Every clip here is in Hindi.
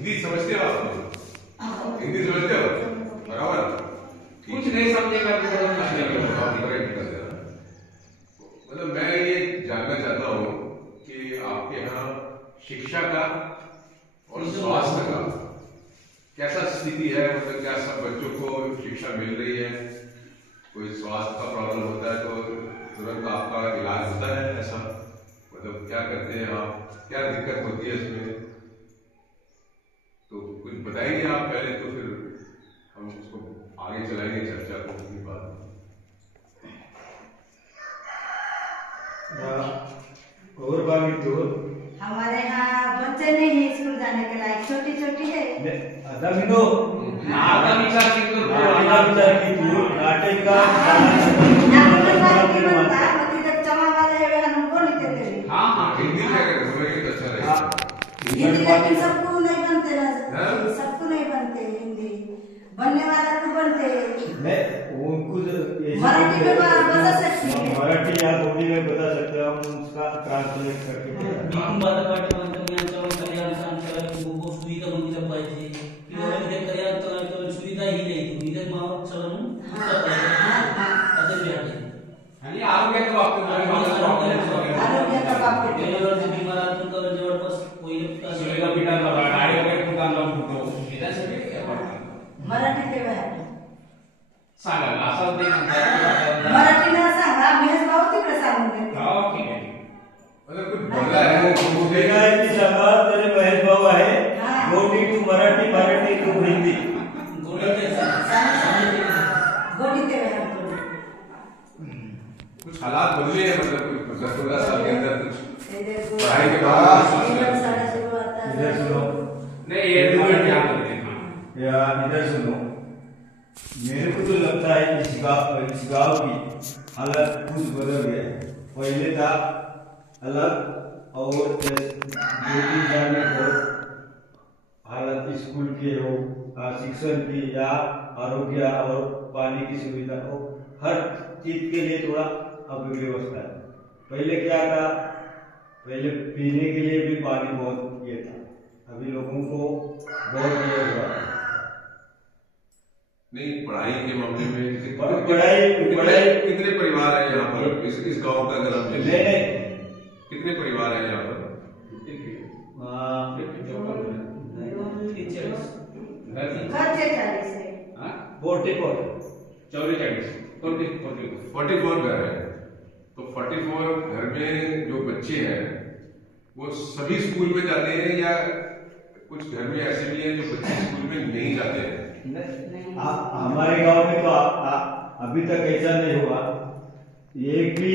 हिंदी समझते हो आप? हिंदी समझते हो बराबर? कुछ नहीं समझेगा मतलब मैं ये जानना चाहता हूँ कि आपके यहाँ शिक्षा का और स्वास्थ्य का कैसा स्थिति है? मतलब क्या सब बच्चों को शिक्षा मिल रही है? कोई स्वास्थ्य का प्रॉब्लम होता है तो तुरंत आपका इलाज होता है ऐसा? मतलब क्या करते हैं आप? क्या दिक्कत होती है इसमें? तो कुछ बताइए आप पहले, तो फिर हम उसको आगे चलाएंगे चर्चा को अपनी बात। और बाकी तो हमारे यहाँ बच्चे नहीं है स्कूल जाने के लायक, छोटी छोटी है। आधा मिनो आधा विचार की तो नाटक का हाँ हाँ हिंदी क्या करें, समझेंगे तो अच्छा रहेगा। हिंदी लेकिन सबको नहीं बनते ना, सबको नहीं बनते हिंदी, बनने वाला को बनते। मैं उनको मराठी में बता सकती है, मराठी या बोली में बता सकते हैं, हम उसका ट्रांसलेट करके सुविधा मंदिर पाहिजे किंवा कार्यात सुविधा ही नाही निधन मावळ चलन आणि आरोग्याच्या बाबतीत आरोग्याच्या बाबतीत बिमारातून जवळपास सुविधा पिठाला गाडी वगैरे कुठं लावून होतो त्यासाठी मराठी तेव्हा सांगा असं ते म्हणतात मराठी ना सांगा, मी भाऊ तिकडे सांगून देते। हो ठीक आहे मतलब कुछ बोला है की सभा तेरे महेश भाऊ आहे, गोटी टू मराठी, मराठी टू हिंदी। गोटी तेव्हा कुछ हालात बदले हैं, मतलब कुछ 10-15 साल के अंदर कुछ पढ़ाई के बाद इधर सुनो, नहीं ये ध्यान रखते हैं या इधर सुनो। मेरे को तो लगता है इस गांव की हालत कुछ बदल गया है। पहले था अलग, और 2-3 साल में बहुत हालत स्कूल के हो, शिक्षण की या आरोग्य और पानी की सुविधा हो, हर चीज के लिए थोड़ा अव्यवस्था है। पहले क्या था, पहले पीने के लिए भी पानी बहुत ये था, अभी लोगों को बहुत ये हुआ है। नहीं, पढ़ाई के मामले में पढ़ाई कितने परिवार हैं यहाँ पर इस गांव का? अगर आप कितने परिवार हैं यहाँ पर? घरचे 40 है। 44 घर है। तो 44 घर में जो बच्चे हैं वो सभी स्कूल में जाते हैं या कुछ घर में ऐसे भी हैं जो बच्चे स्कूल में नहीं जाते हैं? हमारे गांव में तो अभी तक ऐसा नहीं हुआ, एक भी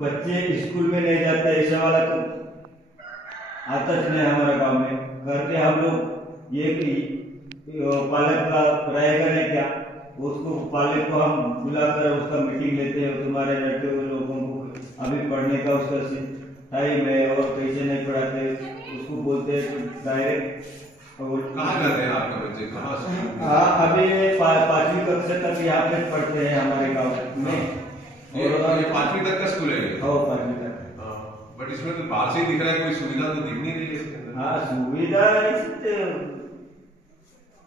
बच्चे स्कूल में नहीं जाते ऐसा वाला तो आता नहीं हमारे गांव में। घर के हम लोग ये पालक का रहेगा नहीं क्या, उसको पालक को हम बुलाकर उसका मीटिंग लेते हैं, तुम्हारे लड़के लोगों को अभी पढ़ने का उसका टाइम है और कैसे नहीं पढ़ाते, उसको बोलते हैं डायरेक्ट। और कहाँ जाते हैं आपके बच्चे, कहाँ से? अभी 5वीं कक्षा तक यहाँ पे पढ़ते हैं हमारे गाँव में। और ये 5वीं तक का स्कूल है? 5वीं तक। बट इसमें तो बाहर से दिख रहा है, कोई सुविधा तो दिख नहीं रही है इसके अंदर। हाँ, सुविधा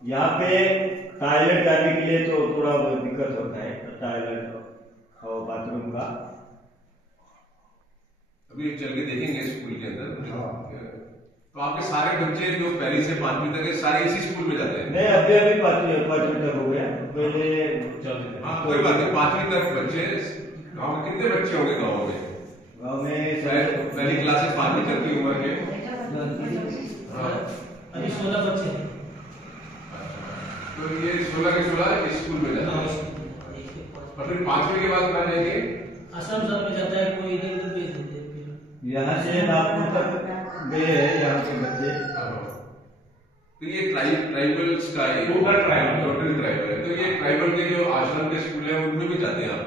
यहाँ पे टॉयलेट जाने के लिए तो थोड़ा दिक्कत होता है, टॉयलेट और बाथरूम का। अभी चल के देखेंगे स्कूल के अंदर। तो आपके सारे बच्चे जो पहली से 5वीं तक है सारे इसी स्कूल में जाते हैं? नहीं, अभी 5वीं तक हो गया, पहले। हाँ, कोई बात नहीं, 5वीं तक बच्चे। गाँव में कितने बच्चे होंगे गाँव में? गाँव में पहली क्लास से 5वीं तक की उम्र के? अभी 16 बच्चे। तो ये 16 के 16 स्कूल में जाते हैं, और फिर 5वीं के बाद कहाँ जाएंगे? असम सर में जाता है, कोई इधर उधर भेज देते हैं। यहाँ से नागपुर तक गए हैं यहाँ के बच्चे। तो ये ट्राइबल्स का टोटल ट्राइबल है। तो ये ट्राइबल के जो आश्रम के स्कूल है उनमें भी जाते हैं आप?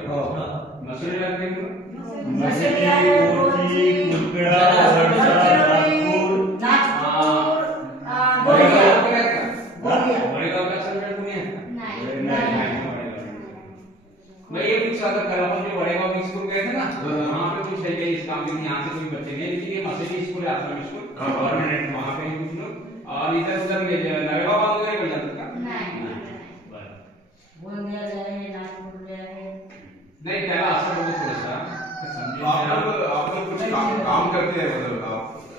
मैं ये पूछ रहा था, कल अपन जो वड़ेगांव स्कूल गए थे ना, वहाँ पे कुछ है क्या इस काम के लिए? यहाँ से कोई बच्चे नहीं, लेकिन ये मसेरी स्कूल स्कूल है आश्रम स्कूल, हाँ। गवर्नमेंट वहाँ पे कुछ लोग, और इधर उधर नगरवा बांध गए कोई जाता का बोल दिया जाए नागपुर जाए नहीं, पहला आश्रम में थोड़ा सा आप लोग कुछ काम करते हैं, मतलब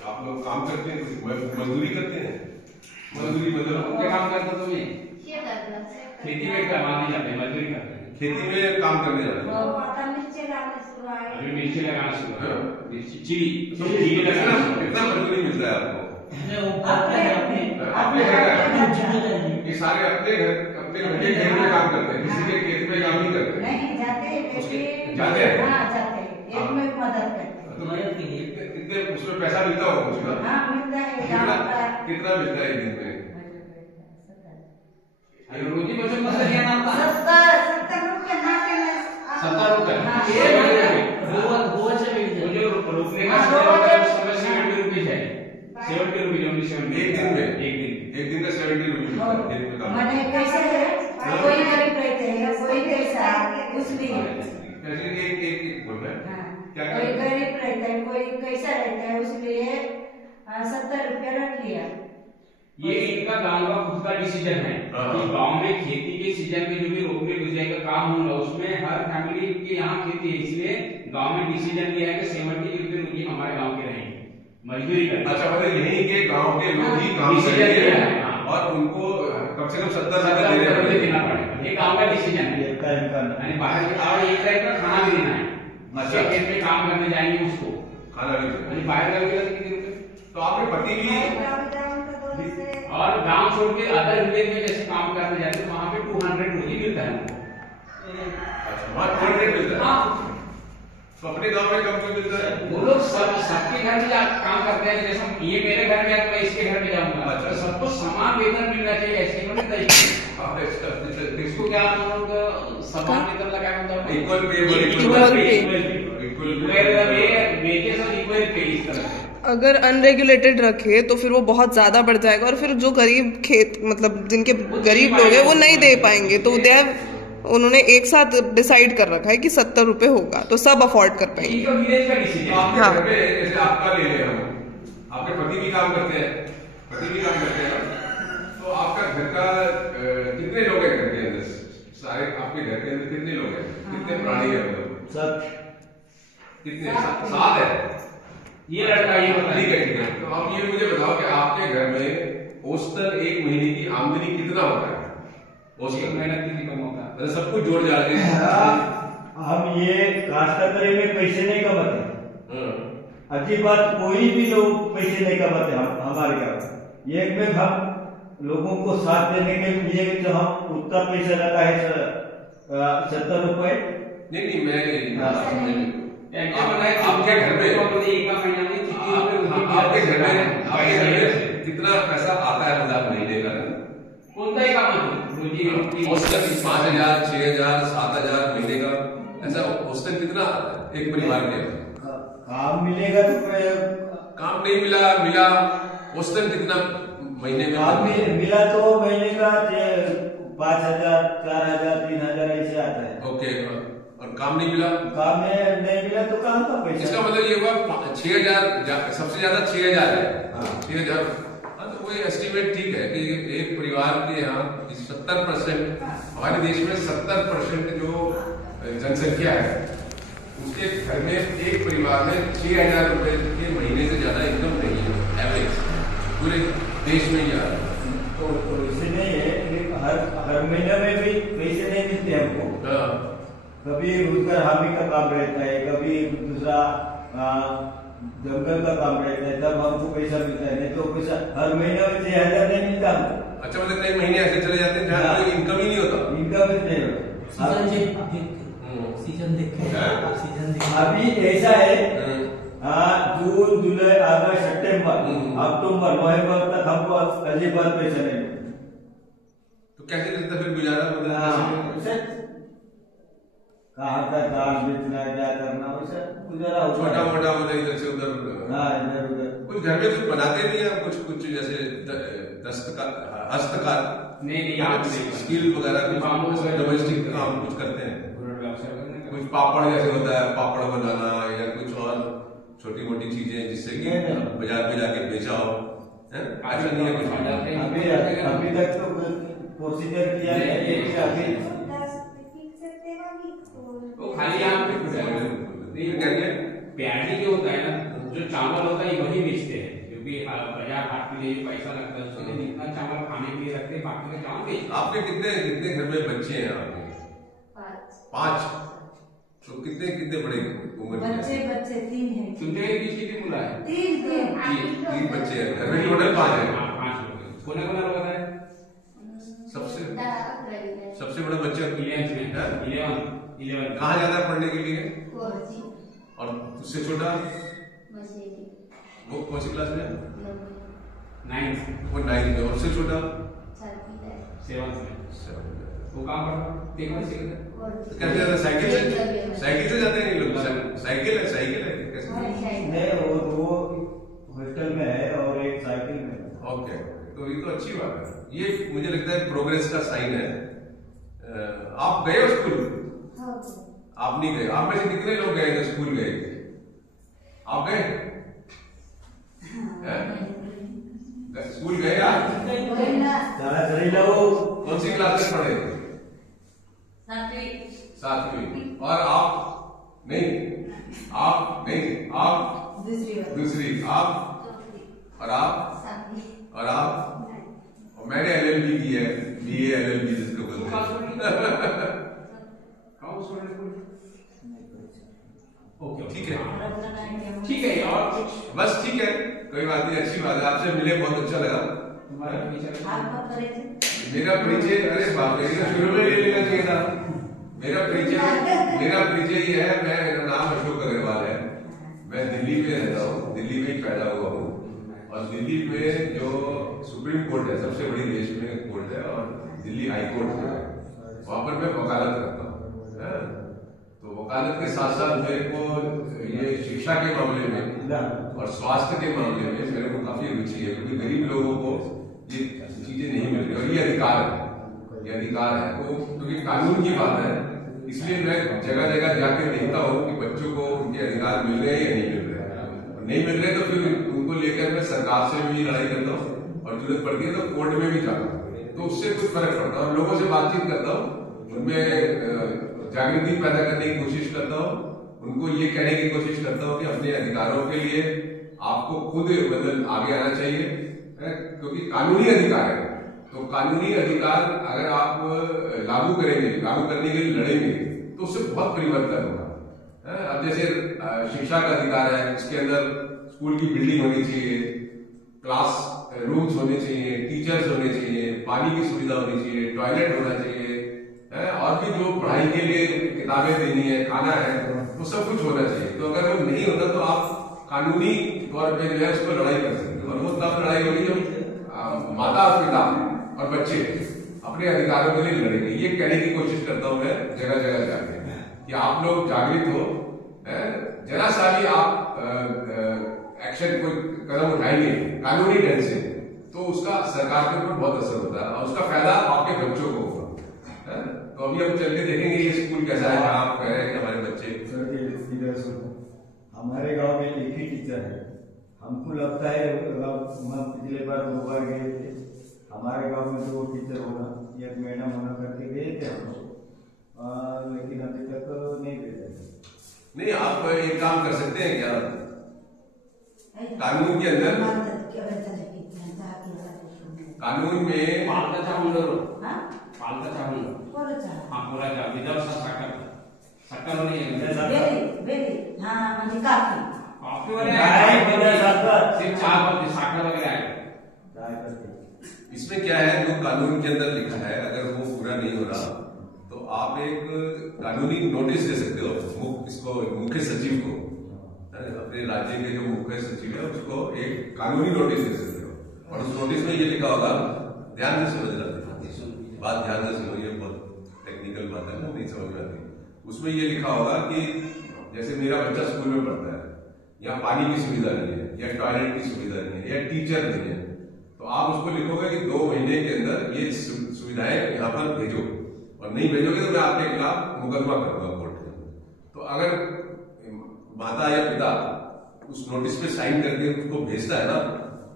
आप लोग काम करते हैं, कुछ मजदूरी करते हैं? मजदूरी मतलब क्या काम करते हो तुम्हें? खेती में करवाने जाते हैं, मजदूरी करते हैं, खेती में काम करने जाते हैं। वो आता मिर्ची लाने शुरू आए अभी मिर्ची लगाना शुरू हाँ। है, मिर्ची चिली लगाना शुरू है। कितना मजदूरी मिलता है आपको? अपने ये सारे अपने घर के खेत में काम करते हैं, किसी के खेत में काम नहीं करते? नहीं जाते उसके- जाते हैं? हाँ जाते हैं, एक में एक मदद करते हैं। तो कितने उसमें पैसा मिलता होगा कुछ ना? हाँ मिलता है कितना गाँव का कितना मिलता है एक दिन में? अरे रोजी बचत मतलब क्या नाम था? 70 रुपये नाटे में 70 रुपये। हाँ, ये गोवाचे मिल वो जाए जो रोकने का हाँ, समय वो होता है, जो- उस समय 70 रुपीज है, 70 रुपीज, only 70। एक दिन में? एक दिन एक दिन का 70 रुपये मिलता है खेत में काम। मैंने कैसे है कोई गरीब रहते हैं कोई कैसा उसलिए ऐसे एक बोल रहे हैं। हाँ, क्या कोई करें? गरीब रहता है कोई कैसा रहता है उसलिए 70 रुपया रख लिया। ये इनका गांव का खुद का डिसीजन है हाँ। कि गांव में खेती के सीजन में जो भी रोपने गुजराई का काम होगा उसमें हर फैमिली के यहाँ खेती है, इसलिए गांव में डिसीजन लिया है कि 70 रुपये रोजी हमारे गांव के रहेंगे, मजदूरी करेंगे। अच्छा, मतलब यहीं के गांव के लोग ही काम डिसीजन करेंगे लिया है, हाँ। और उनको कम से कम 70 70 रुपये रुपये देने देना पड़ेगा, ये गांव का डिसीजन है। एक टाइम का यानी बाहर के और एक टाइप का खाना भी देना है, अच्छा। अच्छा खेत में काम करने जाएंगे उसको, खाना भी देना। यानी बाहर का भी कितने रुपये। तो आपके पति भी और गांव छोड़ के अदर विलेज में जैसे काम करने जाते हैं वहाँ पे 200 रोजी मिलता है उनको। अच्छा, वहाँ 200 मिलता है? हाँ, तो अपने गांव में कम क्यों मिलता है? वो लोग सबके घर में काम करते हैं, जैसे ये मेरे घर में है तो मैं इसके घर में जाऊंगा, अच्छा। तो सबको समान वेतन मिलना चाहिए, ऐसे नहीं तरीके। इसको क्या हम लोग समान वेतन लगा मतलब equal pay Equal pay. Wages और इक्वल पे इस तरह से। अगर अनरेगुलेटेड रखे तो फिर वो बहुत ज्यादा बढ़ जाएगा और फिर जो गरीब खेत मतलब जिनके गरीब लोग हैं वो नहीं दे पाएंगे, तो दे उन्होंने एक साथ डिसाइड कर रखा है कि 70 रुपए होगा तो सब अफोर्ड कर पाएंगे। ये तो विलेज का डिसीजन तो है। आपके हाँ। घर पे जैसे आपका ले लें हम, आपके पति भी काम करते हैं, पति भी काम करते हैं ना? तो आपका घर का कितने लोग हैं घर के अंदर? सारे आपके घर के अंदर कितने लोग हैं? कितने प्राणी हैं मतलब? सब कितने? 7 है? ये लड़का ये ठीक बताइए। है, ठीक है। तो आप ये मुझे बताओ कि आपके घर में औसतन एक महीने की आमदनी कितना होता है? औसतन मेहनत की कम होता है। मतलब सब कुछ जोड़ जा के हम ये काश्तकारी में पैसे नहीं कमाते, हाँ। अच्छी बात कोई भी लोग पैसे नहीं कमाते हम हमारे घर एक में हम लोगों को साथ देने के लिए तो हम उतना पैसा लगा है 70 रुपए। नहीं मैं क्या बताया आपके घर में एक का महीना में कितनी आपके घर में कितना पैसा आता है मतलब महीने का? कौन सा ही काम है रोजी रोटी औसतन 5,000 6,000 7,000 महीने का ऐसा औसतन कितना आता है एक परिवार के? काम मिलेगा तो काम नहीं मिला औसतन कितना महीने में? काम मिला तो महीने का 5,000 4,000 3,000 ऐसे आता है। ओके, और काम नहीं मिला? काम में नहीं मिला तो काम का पैसा। इसका मतलब ये हुआ 6,000 सबसे ज्यादा 6,000 है। हाँ। 6,000 तो वही एस्टिमेट ठीक है कि एक परिवार के यहाँ 70% हमारे देश में 70% जो जनसंख्या है उसके घर में एक परिवार में 6,000 रुपए के महीने से ज्यादा इनकम नहीं है एवरेज पूरे देश में ही आ रहा है। तो इससे नहीं है कि हर महीने में भी पैसे नहीं मिलते हमको। हाँ। कभी रोजगार हामी का काम रहता है, कभी दूसरा जंगल का काम रहता है, तब हमको पैसा मिलता है, नहीं तो पैसा हर महीने में 6,000 नहीं मिलता हमको। अच्छा, मतलब कई महीने ऐसे चले जाते हैं जहाँ कोई इनकम ही नहीं होता। इनकम ही नहीं होता। सीजन देख सीजन देख अभी ऐसा है जून जुलाई अगस्त सितंबर अक्टूबर नवंबर तक हमको अजीब बात पैसा नहीं मिलता। तो कैसे करता फिर गुजारा मतलब? कहाँ का दाल बेचना क्या करना वैसे गुजारा होता छोटा है। मोटा मतलब इधर से उधर। हाँ इधर उधर कुछ घर में कुछ बनाते नहीं है कुछ जैसे दस्तकार हस्तकार नहीं यहाँ पे नहीं स्किल वगैरह कुछ डोमेस्टिक काम कुछ करते हैं? कुछ पापड़ जैसे होता है, पापड़ बनाना या कुछ और छोटी मोटी चीजें जिससे कि बाजार में जाके बेचा हो, ऐसा नहीं है कुछ। अभी तक तो प्रोसीजर किया है कि अभी वो खाली आप प्याजी जो होता है ना, जो चावल होता है वही बेचते हैं, क्योंकि बाजार हाट के लिए पैसा लगता है, उसके लिए जितना चावल खाने के लिए रखते हैं, बाकी का चावल बेचते हैं। आपके कितने घर में बच्चे हैं आपके? 5। तो कितने बड़े उम्र के बच्चे 3 हैं। सुनते हैं किसकी बोला है? 3 बच्चे हैं घर में, टोटल 5 है। 5 लोग। कौन होता है? सबसे बड़ा बच्चा 11 कहाँ जाता है पढ़ने के लिए? और उससे छोटा वो कौन सी क्लास में? 9th। वो 9th में। और उससे छोटा 7th में। वो काम करता कैसे जाता है? साइकिल से जाते हैं ये लोग? साइकिल है कैसे? नहीं, वो हॉस्टल में है और एक साइकिल में। ओके, तो ये तो अच्छी बात है। ये मुझे लगता है प्रोग्रेस का साइन है। आप गए हो स्कूल? आप नहीं गए? आप में से कितने लोग गए जो स्कूल गए? आप गए? स्कूल गए आप? कौन सी क्लास में पढ़े? 7वीं। और आप नहीं? आप दूसरी। आप और आप और मैंने LLB की है, BA LLB जिसको बोलते हैं। ठीक है। और कुछ? बस ठीक है, कोई बात नहीं, अच्छी बात है। आपसे मिले बहुत अच्छा लगा। मेरा परिचय, अरे बाप रे, शुरू में ले लेना चाहिए था। मेरा परिचय ये है, मेरा नाम अशोक अग्रवाल है। मैं दिल्ली में रहता हूँ, दिल्ली में ही पैदा हुआ हूँ। और दिल्ली में जो सुप्रीम कोर्ट है, सबसे बड़ी देश में कोर्ट है, और दिल्ली हाई कोर्ट है, वहां पर मैं वकालत करता हूँ। तो वकालत के साथ साथ मेरे को ये शिक्षा के मामले में और स्वास्थ्य के मामले में मेरे को काफी रुचि है, क्योंकि गरीब लोगों को ये चीजें नहीं मिल रही, और ये अधिकार है। तो क्योंकि कानून की बात है, इसलिए मैं जगह जगह जाकर देखता हूँ कि बच्चों को उनके अधिकार मिल रहे हैं या नहीं मिल रहे हैं। नहीं मिल रहे तो फिर उनको लेकर मैं सरकार से भी लड़ाई करता हूँ, और जरूरत पड़ती है तो कोर्ट में भी जाता हूँ। तो उससे कुछ फर्क पड़ता है, लोगों से बातचीत करता हूँ, उनमें जागृति पैदा करने की कोशिश करता हूँ, उनको ये कहने की कोशिश करता हूँ कि अपने अधिकारों के लिए आपको खुद मतलब आगे आना चाहिए, क्योंकि कानूनी अधिकार है। तो कानूनी अधिकार अगर आप लागू करेंगे, लागू करने के लिए लड़ेंगे, तो उससे बहुत परिवर्तन होगा। अब जैसे शिक्षा का अधिकार है, इसके अंदर स्कूल की बिल्डिंग होनी चाहिए, क्लास रूम्स होने चाहिए, टीचर्स होने चाहिए, पानी की सुविधा होनी चाहिए, टॉयलेट होना चाहिए, और भी जो पढ़ाई के लिए किताबें देनी है, खाना है, वो सब कुछ होना चाहिए। तो अगर वो नहीं होता तो आप कानूनी तौर पे जो है उसको लड़ाई कर सकते हो, और वो तब लड़ाई होगी जब माता पिता और बच्चे अपने अधिकारों के लिए लड़ेंगे। ये कहने की कोशिश करता हूं मैं जगह जगह जाके कि आप लोग जागृत हो, जरा सा भी आप एक्शन कोई कदम उठाएंगे कानूनी ढंग से, तो उसका सरकार के ऊपर बहुत असर होता है, और उसका फायदा आपके बच्चों को होगा। तो अभी हम चल के देखेंगे ये स्कूल कैसा है, आप कह रहे हैं कि हमारे बच्चे। हमारे गांव में एक ही टीचर है। हमको लगता है हम पिछले बार 2 बार गए थे, हमारे गांव में 2 टीचर होना, एक मैडम होना करके गए थे हम लोग, लेकिन अभी तक नहीं भेजा। नहीं, आप एक काम कर सकते हैं क्या, कानून के अंदर, कानून में पालता इसमें क्या है, जो कानून के अंदर लिखा है, अगर वो पूरा नहीं हो रहा तो आप एक कानूनी नोटिस दे सकते हो इसको मुख्य सचिव को, अपने राज्य के जो मुख्य सचिव है उसको एक कानूनी नोटिस दे सकते हो, और उस नोटिस में ये लिखा होगा, ध्यान से समझना, बात ध्यान से सुनो, ये बहुत टेक्निकल बात है ना, नहीं समझ में आती। उसमें ये लिखा होगा कि जैसे मेरा बच्चा स्कूल में पढ़ता है, या पानी की सुविधा नहीं है, या टॉयलेट की सुविधा नहीं है, या टीचर नहीं है, तो आप उसको लिखोगे कि 2 महीने के अंदर ये सुविधाएं यहाँ पर भेजो, और नहीं भेजोगे तो मैं आपके खिलाफ मुकदमा करूंगा कोर्ट में। तो अगर माता या पिता उस नोटिस पे साइन करके उसको भेजता है ना,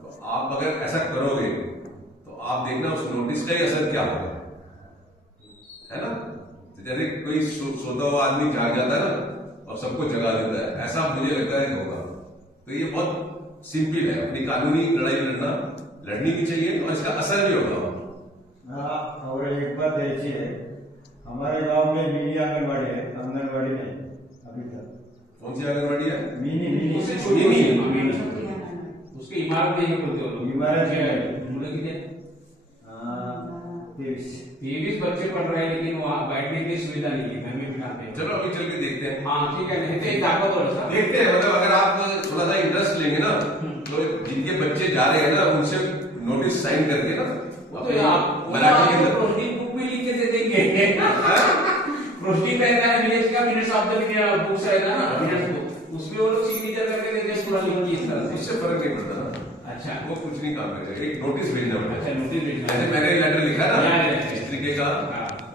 तो आप अगर ऐसा करोगे तो आप देखना उस नोटिस का ही असर क्या होगा, है ना। तो जैसे कोई सोता हुआ आदमी जाग जाता है ना और सबको जगा देता है, ऐसा मुझे लगता है होगा। तो ये बहुत सिंपल है, अपनी कानूनी लड़ाई लड़नी भी चाहिए और इसका असर भी होगा। हाँ, और एक बात ऐसी है, हमारे गांव में मिनी आंगनबाड़ी है, आंगनबाड़ी नहीं अभी तक। कौन सी आंगनबाड़ी है? मिनी उससे छोटी मिनी। उसकी इमारत नहीं बोलते हो लोग। इमारत क्या है। है? मुझे कितने 23 बच्चे पढ़ रहे हैं, लेकिन वहाँ बैठने की सुविधा नहीं है, घर में बिठाते हैं। चलो अभी चल के देखते हैं। हाँ ठीक है, नहीं तो एक ताकत और सर देखते हैं, मतलब अगर आप थोड़ा सा इंटरेस्ट लेंगे ना, तो जिनके बच्चे जा रहे हैं ना उनसे नोटिस साइन करके ना वो तो आप मराठी के अंदर प्रोस्टिंग बुक भी लिख के दे देंगे। प्रोस्टिंग रहता है विलेज का, मिनट्स ऑफ द बुक्स रहता है ना, मिनट्स बुक, उसमें वो लोग सिग्नेचर करके देते हैं पूरा लिख के इस तरह से। उससे फर्क नहीं पड़ता ना। अच्छा, वो कुछ नहीं काम करेगा, एक नोटिस भेजना पड़ेगा। अच्छा नोटिस भेजना जैसे है। मैंने लेटर लिखा ना याद है। इस तरीके का,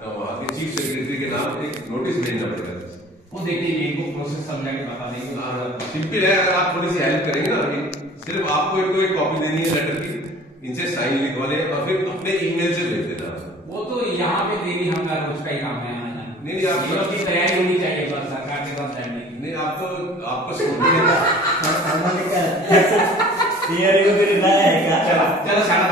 वहाँ के चीफ सेक्रेटरी के नाम एक नोटिस भेजना पड़ेगा। वो देखेंगे, इनको प्रोसेस समझा के बता देंगे। सिंपल है, अगर आप थोड़ी सी हेल्प करेंगे ना, सिर्फ आपको इनको एक कॉपी देनी है लेटर की, इनसे साइन लिखवाने और फिर अपने ईमेल से भेज देना। वो तो यहाँ पे देरी हमारा रोज का ही काम है। नहीं, आप की तैयारी होनी चाहिए बस सरकार के पास जाने की। नहीं, आपको समझने का तैयारी वगैरह है क्या? चलो साढ़े